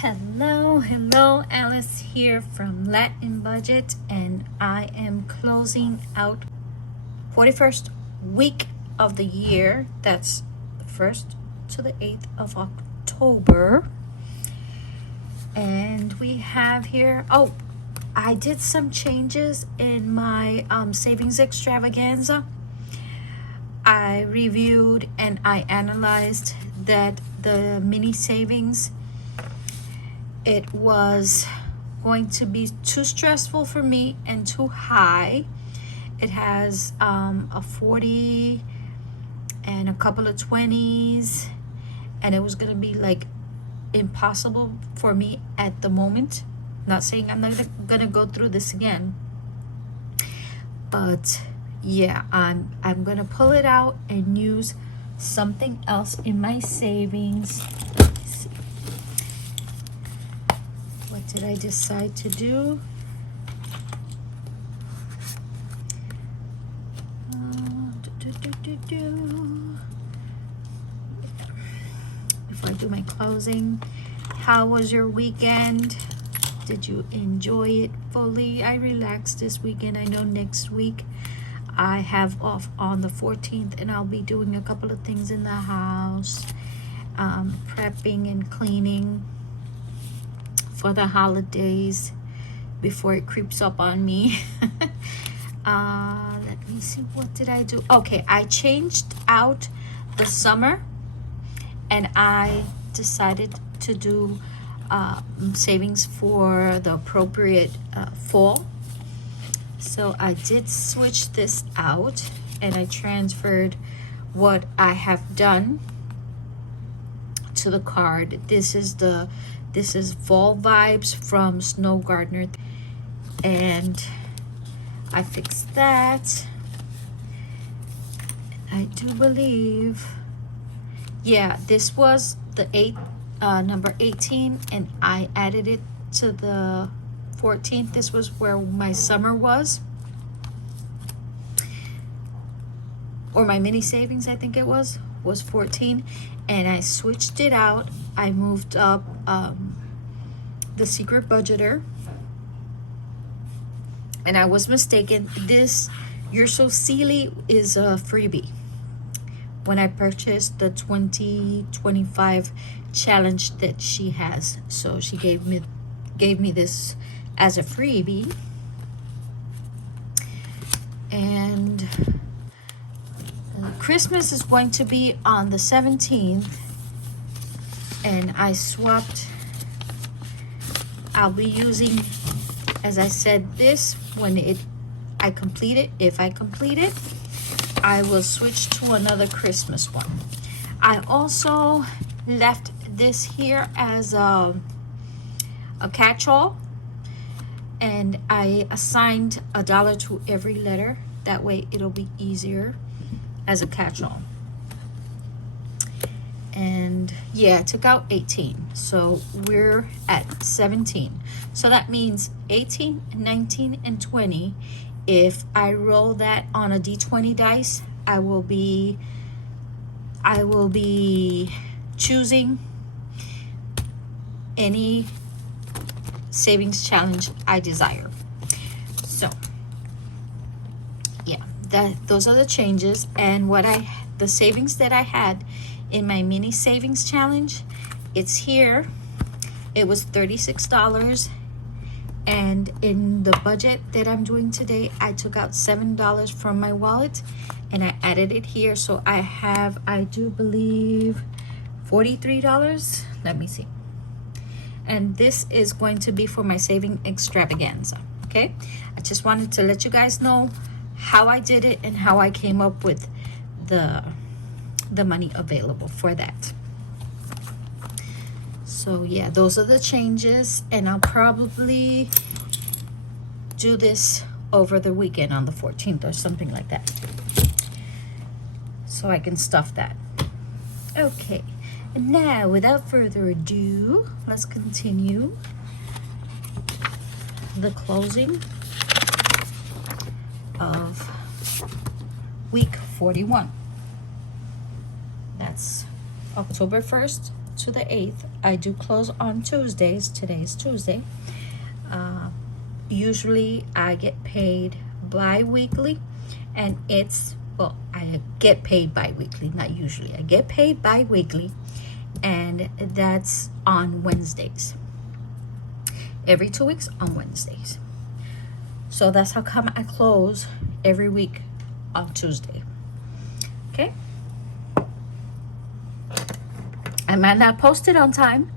Hello, Alice here from Latin Budget, and I am closing out 41st week of the year. That's the 1st to the 8th of October. And we have here, I did some changes in my Savings Extravaganza. I reviewed and I analyzed that the mini savings, it was going to be too stressful for me and too high. It has a 40 and a couple of 20s, and it was going to be like impossible for me at the moment. Not saying I'm not going to go through this again, but yeah, I'm going to pull it out and use something else in my savings. What did I decide to do? If I do my closing, how was your weekend? Did you enjoy it fully? I relaxed this weekend. I know next week I have off on the 14th, and I'll be doing a couple of things in the house, prepping and cleaning for the holidays before it creeps up on me. Let me see, what did I do? Okay, I changed out the summer, and I decided to do savings for the appropriate fall. So I did switch this out, and I transferred what I have done to the card. This is Fall Vibes from Snow Gardener, and I fixed that. I do believe, yeah, this was the number 18, and I added it to the 14th. This was where my summer was, or my mini savings, I think it was 14, and I switched it out. I moved up the secret budgeter, and I was mistaken. This You're So Silly is a freebie. When I purchased the 2025 challenge that she has, so she gave me this as a freebie. And Christmas is going to be on the 17th, and I swapped. I'll be using, as I said, this when I complete it. If I complete it, I will switch to another Christmas one. I also left this here as a catch-all, and I assigned $1 to every letter. That way it'll be easier as a catch-all. And yeah, I took out 18, so we're at 17. So that means 18, 19, and 20. If I roll that on a d20 dice, I will be choosing any savings challenge I desire. So yeah, those are the changes. And the savings that I had in my mini savings challenge, it's here. It was $36, and in the budget that I'm doing today, I took out $7 from my wallet and I added it here. So I do believe $43. Let me see. And this is going to be for my saving extravaganza. Okay, I just wanted to let you guys know how I did it and how I came up with the money available for that. So yeah, those are the changes, and I'll probably do this over the weekend on the 14th or something like that, so I can stuff that. Okay, and now without further ado, let's continue the closing of week 41. That's October 1st to the 8th I do close on Tuesdays. Today is Tuesday. Usually I get paid bi-weekly, and it's, well, I get paid bi-weekly, not usually. I get paid bi-weekly, and that's on Wednesdays. Every 2 weeks on Wednesdays. So that's how come I close every week on Tuesday. Okay? I might not post it on time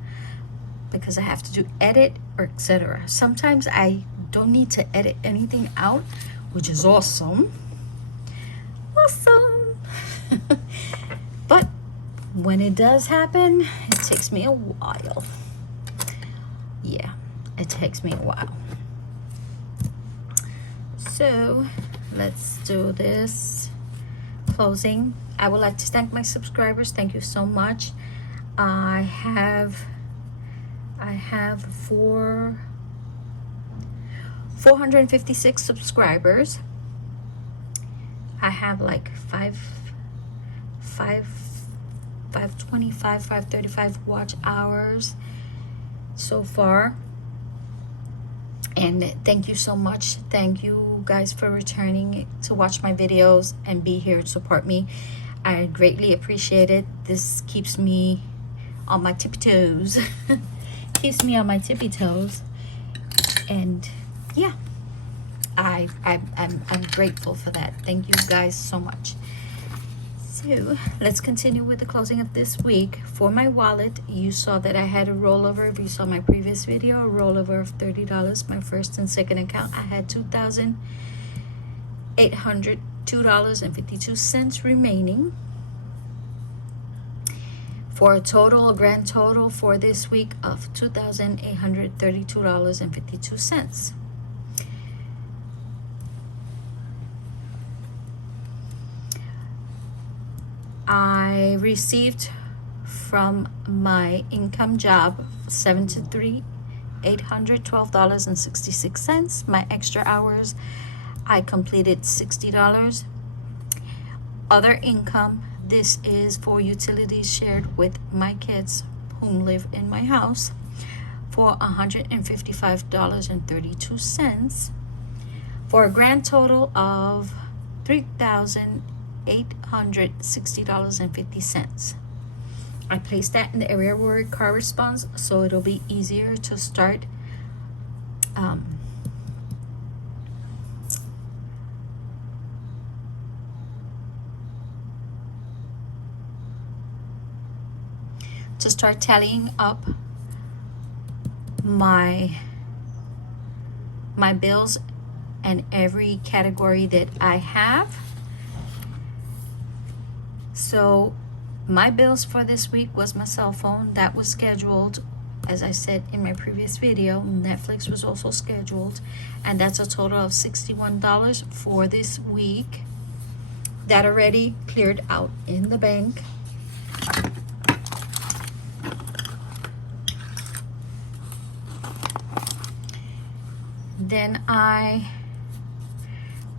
because I have to do edit or etc. Sometimes I don't need to edit anything out, which is awesome. Awesome. But when it does happen, it takes me a while. Yeah, it takes me a while. So let's do this closing. I would like to thank my subscribers. Thank you so much. I have 456 subscribers. I have like 525, 535 watch hours so far. And thank you so much. Thank you guys for returning to watch my videos and be here to support me. I greatly appreciate it. This keeps me on my tippy toes. Keeps me on my tippy toes. And yeah, I'm grateful for that. Thank you guys so much. So let's continue with the closing of this week. For my wallet, you saw that I had a rollover. If you saw my previous video, a rollover of $30. My first and second account, I had $2,802.52 remaining, for a grand total for this week of $2,832.52. I received from my income job 7 to 3, $812.66. My extra hours, I completed $60. Other income, this is for utilities shared with my kids whom live in my house, for $155.32, for a grand total of $3,860.50. I placed that in the area where it corresponds, so it'll be easier to start tallying up my bills and every category that I have. So my bills for this week was my cell phone. That was scheduled, as I said in my previous video. Netflix was also scheduled, and that's a total of $61 for this week. That already cleared out in the bank. Then I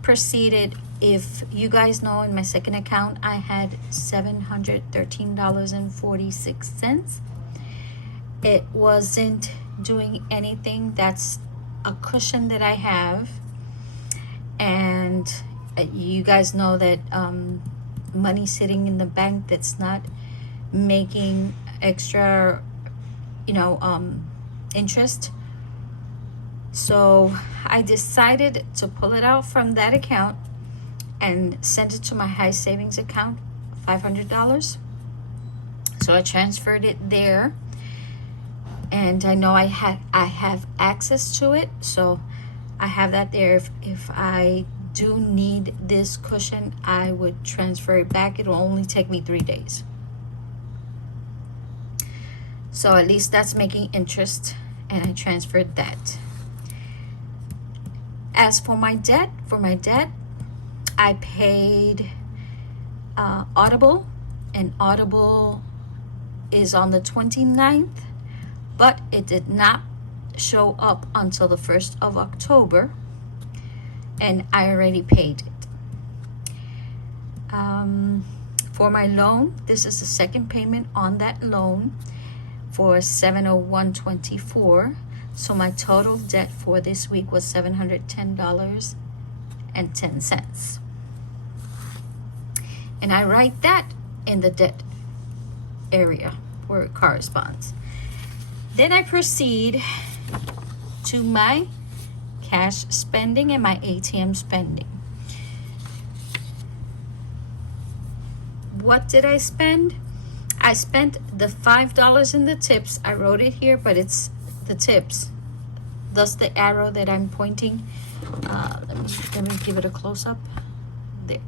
proceeded. If you guys know, in my second account, I had $713.46. It wasn't doing anything. That's a cushion that I have. And you guys know that money sitting in the bank that's not making extra, interest. So I decided to pull it out from that account and send it to my high savings account, $500. So I transferred it there, and I know I have access to it, so I have that there. If I do need this cushion, I would transfer it back. It'll only take me 3 days. So at least that's making interest, and I transferred that. As for my debt, I paid Audible, and Audible is on the 29th, but it did not show up until the 1st of October, and I already paid it. For my loan, this is the second payment on that loan for $701.24. So my total debt for this week was $710.10. And I write that in the debt area where it corresponds. Then I proceed to my cash spending and my ATM spending. What did I spend? I spent the $5 in the tips. I wrote it here, but it's the tips. Thus the arrow that I'm pointing. Let me give it a close-up. There.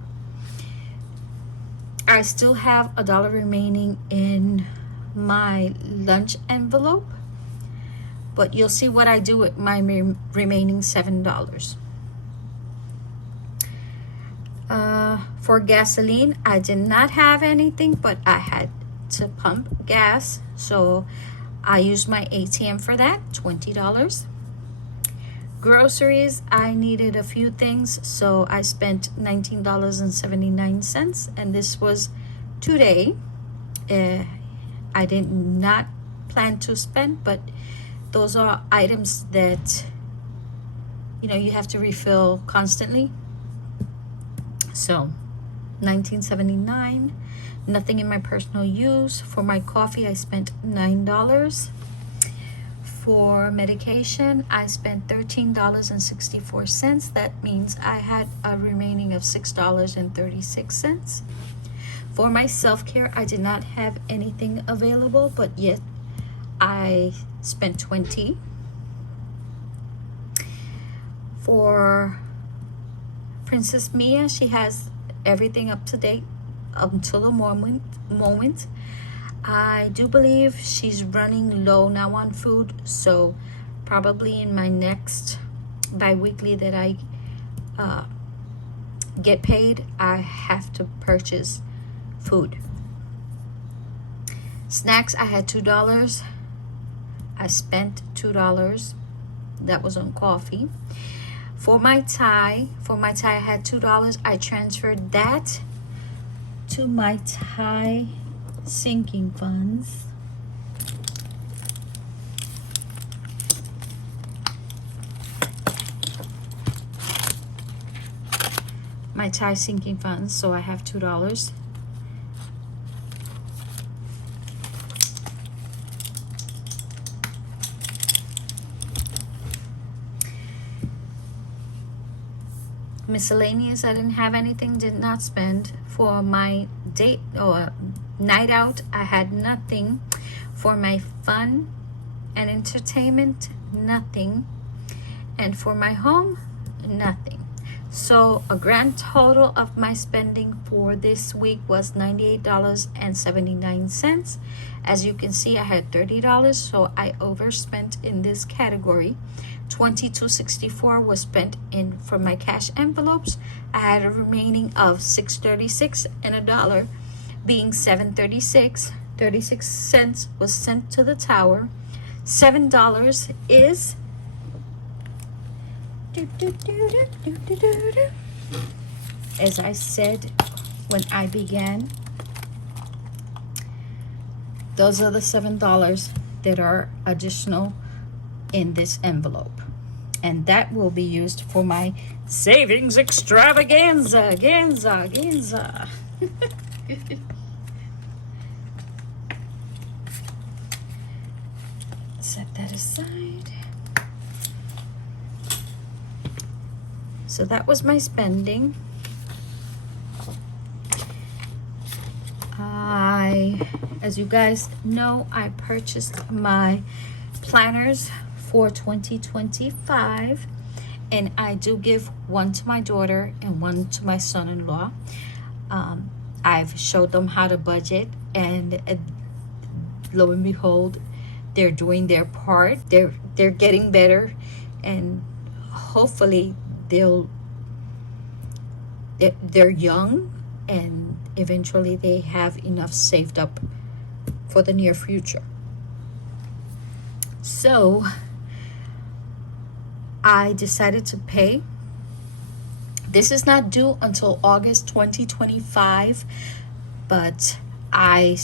I still have $1 remaining in my lunch envelope, but you'll see what I do with my remaining $7. For gasoline, I did not have anything, but I had to pump gas, so I used my ATM for that, $20. Groceries, I needed a few things, so I spent $19.79, and this was today. I did not plan to spend, but those are items that you have to refill constantly. So $19.79. Nothing in my personal use. For my coffee, I spent $9. For medication, I spent $13.64. That means I had a remaining of $6.36. For my self-care, I did not have anything available, but yet I spent $20. For Princess Mia, she has everything up to date up until the moment. I do believe she's running low now on food, so probably in my next bi-weekly that I get paid, I have to purchase food. Snacks, I had $2. I spent $2. That was on coffee. For my tie, I had $2. I transferred that to my tie sinking funds. My tie sinking funds, so I have $2. Miscellaneous, I didn't have anything, did not spend. For my date or night out, I had nothing. For my fun and entertainment, nothing. And for my home, nothing. So a grand total of my spending for this week was $98.79. As you can see, I had $30, so I overspent in this category. $22.64 was spent in for my cash envelopes. I had a remaining of $6.36 and $1 being $7.36. 36 cents was sent to the tower. $7 is as I said when I began, those are the $7 that are additional in this envelope, and that will be used for my savings extravaganza. Set that aside. So that was my spending. As you guys know, I purchased my planners for 2025, and I do give one to my daughter and one to my son-in-law. I've showed them how to budget, and lo and behold, they're doing their part. They're getting better, and hopefully they're young, and eventually they have enough saved up for the near future. So I decided to pay. This is not due until August 2025, but I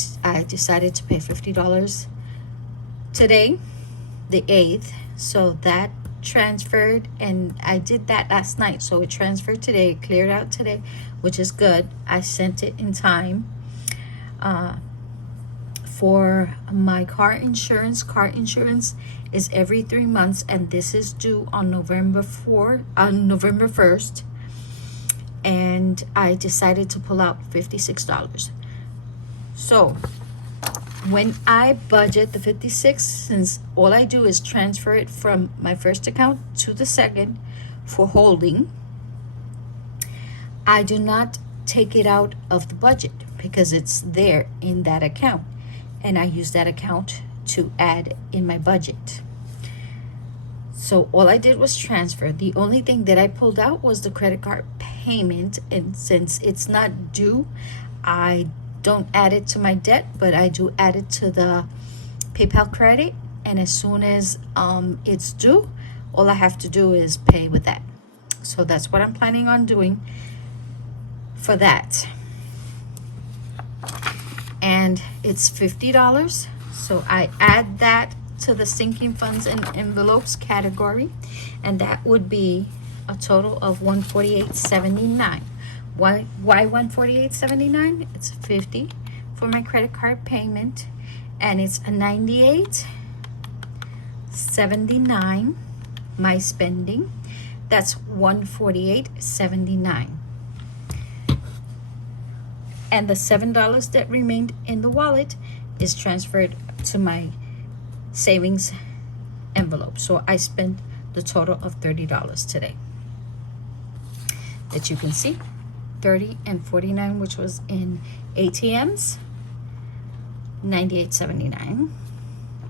decided to pay $50 today, the 8th, so that transferred, and I did that last night, so it transferred today, it cleared out today, which is good. I sent it in time. For my car insurance is every 3 months, and this is due on November 1st, and I decided to pull out $56. So when I budget the 56, since all I do is transfer it from my first account to the second for holding, I do not take it out of the budget because it's there in that account, and I use that account to add in my budget. So all I did was transfer. The only thing that I pulled out was the credit card payment, and since it's not due, I don't add it to my debt, but I do add it to the PayPal credit, and as soon as it's due, all I have to do is pay with that. So that's what I'm planning on doing for that. And it's $50, so I add that to the sinking funds and envelopes category, and that would be a total of $148.79. Why $148.79? It's $50 for my credit card payment, and it's a $98.79 my spending. That's $148.79. And the $7 that remained in the wallet is transferred to my savings envelope. So I spent the total of $30 today. That you can see, 30 and 49, which was in ATMs, 98.79,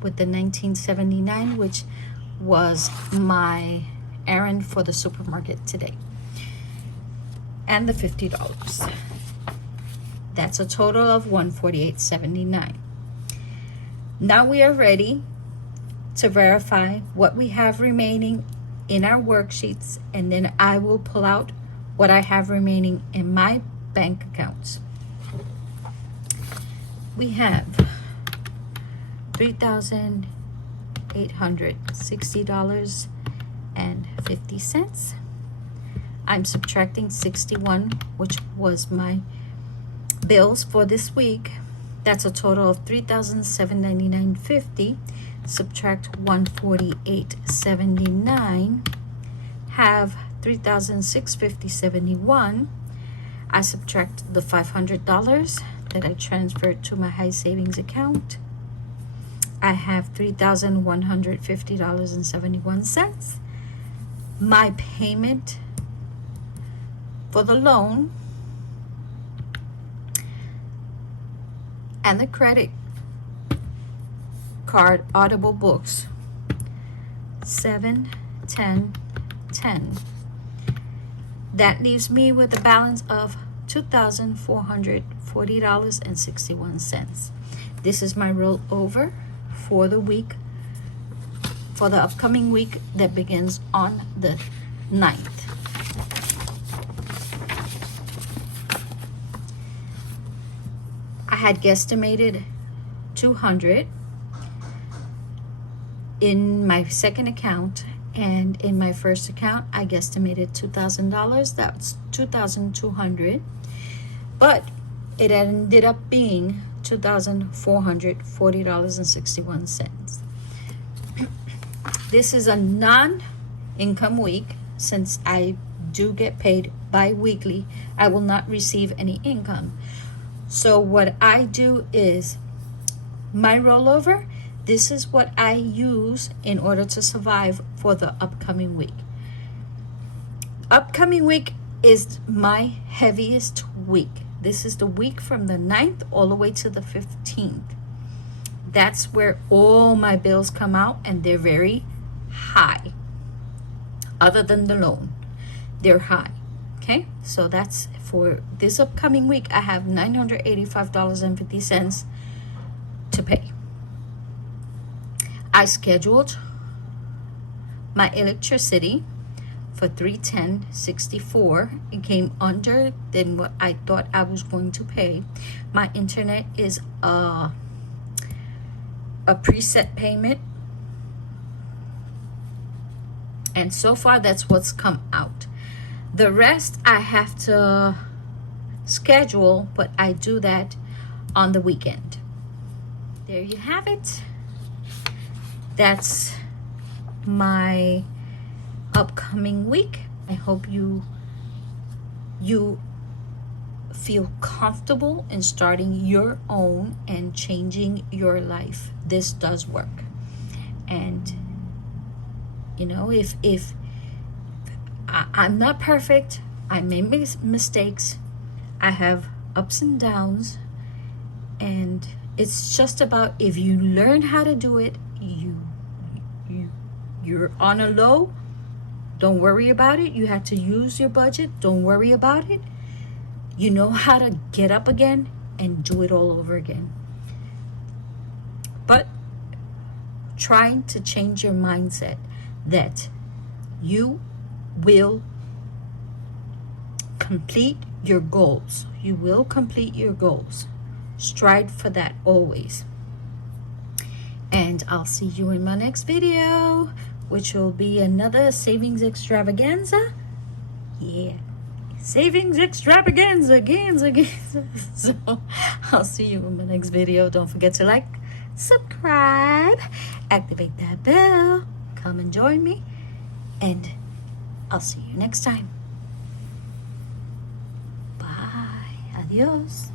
with the 19.79, which was my errand for the supermarket today, and the $50. That's a total of $148.79. Now we are ready to verify what we have remaining in our worksheets, and then I will pull out what I have remaining in my bank accounts. We have $3,860.50. I'm subtracting 61, which was my bills for this week. That's a total of $3,799.50. Subtract $148.79, have $3,650.71. I subtract the $500 that I transferred to my high savings account. I have $3,150.71. My payment for the loan and the credit card audible books, 7, 10, 10. That leaves me with a balance of $2,440.61. This is my rollover for the week, for the upcoming week that begins on the 9th. I had guesstimated $200 in my second account, and in my first account I guesstimated $2,000. That's $2,200, but it ended up being $2,440.61. This is a non-income week. Since I do get paid bi-weekly, I will not receive any income. So what I do is my rollover, this is what I use in order to survive for the upcoming week. Upcoming week is my heaviest week. This is the week from the 9th all the way to the 15th. That's where all my bills come out, and they're very high. Other than the loan, they're high. Okay, so that's for this upcoming week. I have $985.50 to pay. I scheduled my electricity for $310.64. It came under than what I thought I was going to pay. My internet is a preset payment. And so far, that's what's come out. The rest I have to schedule, but I do that on the weekend. There you have it. That's my upcoming week. I hope you feel comfortable in starting your own and changing your life. This does work. And you know, if I'm not perfect, I make mistakes, I have ups and downs, and it's just about, if you learn how to do it, you're on a low, don't worry about it. You have to use your budget, don't worry about it. You know how to get up again and do it all over again. But trying to change your mindset that you will complete your goals. You will complete your goals. Strive for that always. And I'll see you in my next video, which will be another savings extravaganza. Yeah. Savings extravaganza, ganza. So I'll see you in my next video. Don't forget to like, subscribe, activate that bell, come and join me, and I'll see you next time. Bye. Adios.